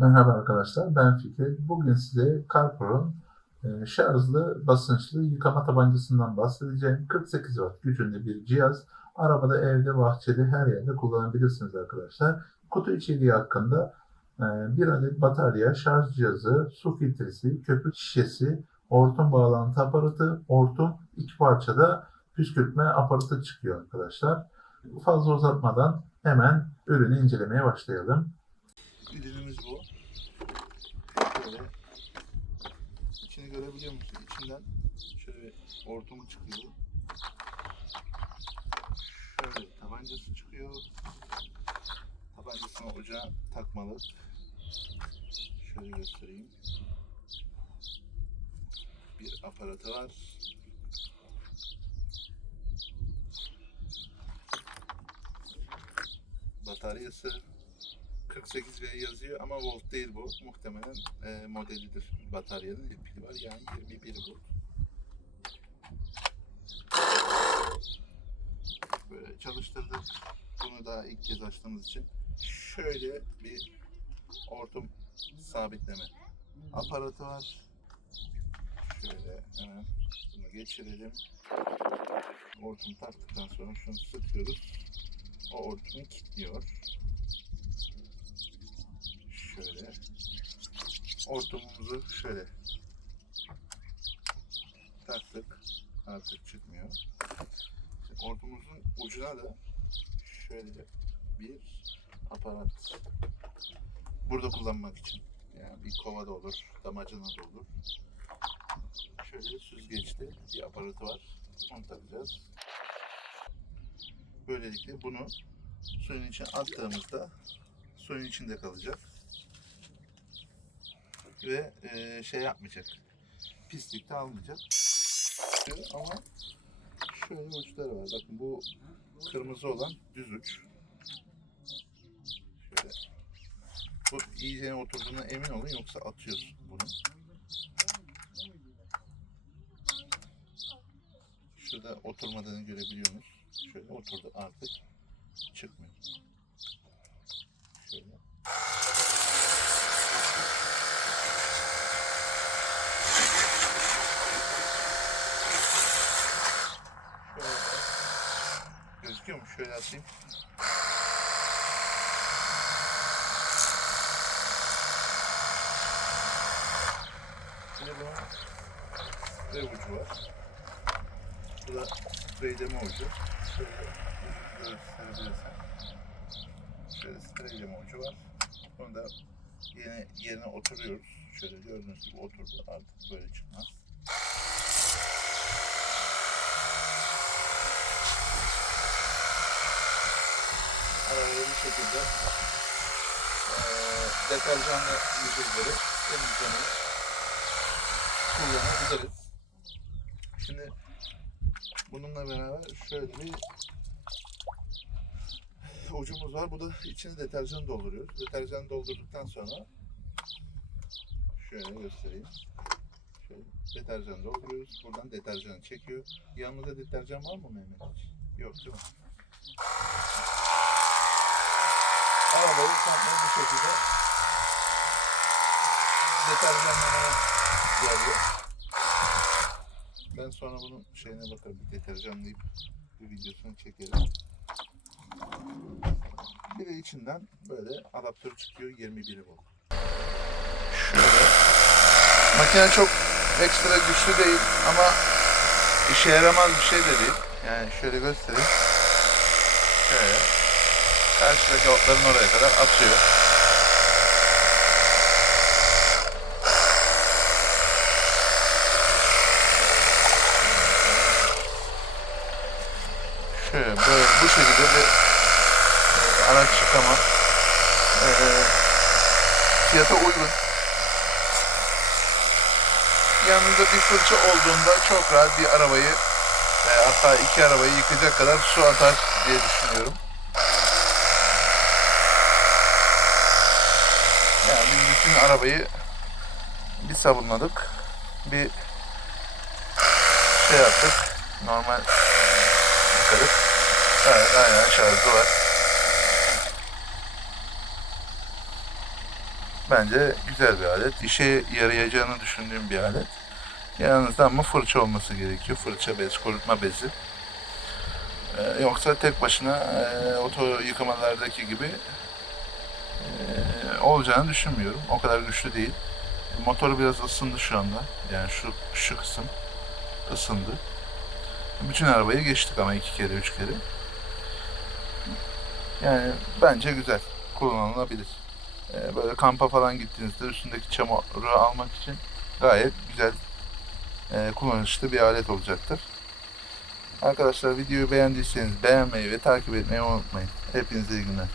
Merhaba arkadaşlar, ben Fikret. Bugün size CarPro'nun e, şarjlı, basınçlı yıkama tabancasından bahsedeceğim. 48 watt gücünde bir cihaz. Arabada, evde, bahçede, her yerde kullanabilirsiniz arkadaşlar. Kutu içeriği hakkında e, bir adet batarya, şarj cihazı, su filtresi, köpük şişesi, hortum bağlantı aparatı, hortum, iki parçada püskürtme aparatı çıkıyor arkadaşlar. Fazla uzatmadan hemen ürünü incelemeye başlayalım. Ürünümüz bu. Böyle. İçini görebiliyor musun? İçinden şöyle hortumu çıkıyor. Şöyle tabancası çıkıyor. Tabancasını ocağa takmalı. Şöyle göstereyim. Bir aparatı var. Bataryası 48V yazıyor ama volt değil bu. Muhtemelen e, modelidir bataryanın. Pili var yani 21 volt. Böyle çalıştırdık. Bunu daha ilk kez açtığımız için. Şöyle bir hortum sabitleme aparatı var. Şöyle hemen bunu geçirelim. Hortum taktıktan sonra şunu sıkıyoruz. O hortumu kilitliyor şöyle. Hortumumuzu şöyle. Taktık. Artık çıkmıyor. Şimdi hortumumuzun ucuna da şöyle bir aparat. Burada kullanmak için. Yani bir kova da olur damacana da olur. Şöyle süzgeçli bir aparatı var. Onu takacağız. Böylelikle bunu suyun içine attığımızda suyun içinde kalacak ve e, şey yapmayacak. Pislik de almayacak. Ama şöyle uçları var. Bakın bu kırmızı olan düz uç. Şöyle. Bu iyice oturduğuna emin olun yoksa atıyoruz bunu. Şurada oturmadığını görebiliyorsunuz. Şöyle oturdu artık çıkmıyor. Şöyle. Gözüküyor mu? Şöyle atayım. Şimdi bunun sprey ucu var. Bu da spreyleme ucu. Şöyle gösterebilirsen. Şöyle spreyleme ucu var. Bunu da yine yerine oturuyoruz. Şöyle gördüğünüz gibi oturdu. Artık böyle çıkmaz. Araya bir şekilde eee deterjanlı yüzeyleri temizlemeyi kullanabiliriz. Şimdi bununla beraber şöyle bir ucumuz var. Bu da içine deterjan dolduruyoruz. Deterjan doldurduktan sonra şöyle göstereyim. Şöyle deterjan dolduruyoruz. Buradan deterjanı çekiyor. Yanımızda deterjan var mı Mehmet? Yok değil mi? Arabayı komple bu şekilde deterjanlamaya geliyor. Ben sonra bunun şeyine bakarım. Bir deterjanlayıp bir videosunu çekerim. Bir de içinden böyle adaptör çıkıyor 21 volt. Şöyle. Makine çok ekstra güçlü değil ama işe yaramaz bir şey de değil. Yani şöyle göstereyim. Şöyle. Karşıdaki otların oraya kadar atıyor. Şöyle böyle bu şekilde bir e, araç yıkama e, fiyata uygun. Yanında bir fırça olduğunda çok rahat bir arabayı e, hatta iki arabayı yıkayacak kadar su atar diye düşünüyorum. Yani biz bütün arabayı bir sabunladık. Bir şey yaptık. Normal yıkadık. Evet aynen şarjı var. bence güzel bir alet. İşe yarayacağını düşündüğüm bir alet. Yanınızda ama fırça olması gerekiyor. Fırça bez, kurutma bezi. Ee, yoksa tek başına e, oto yıkamalardaki gibi olacağını düşünmüyorum. O kadar güçlü değil. Motoru biraz ısındı şu anda. Yani şu şu kısım ısındı. Bütün arabayı geçtik ama iki kere, üç kere. Yani bence güzel. Kullanılabilir. Ee, böyle kampa falan gittiğinizde üstündeki çamuru almak için gayet güzel e, kullanışlı bir alet olacaktır. Arkadaşlar videoyu beğendiyseniz beğenmeyi ve takip etmeyi unutmayın. Hepinize iyi günler.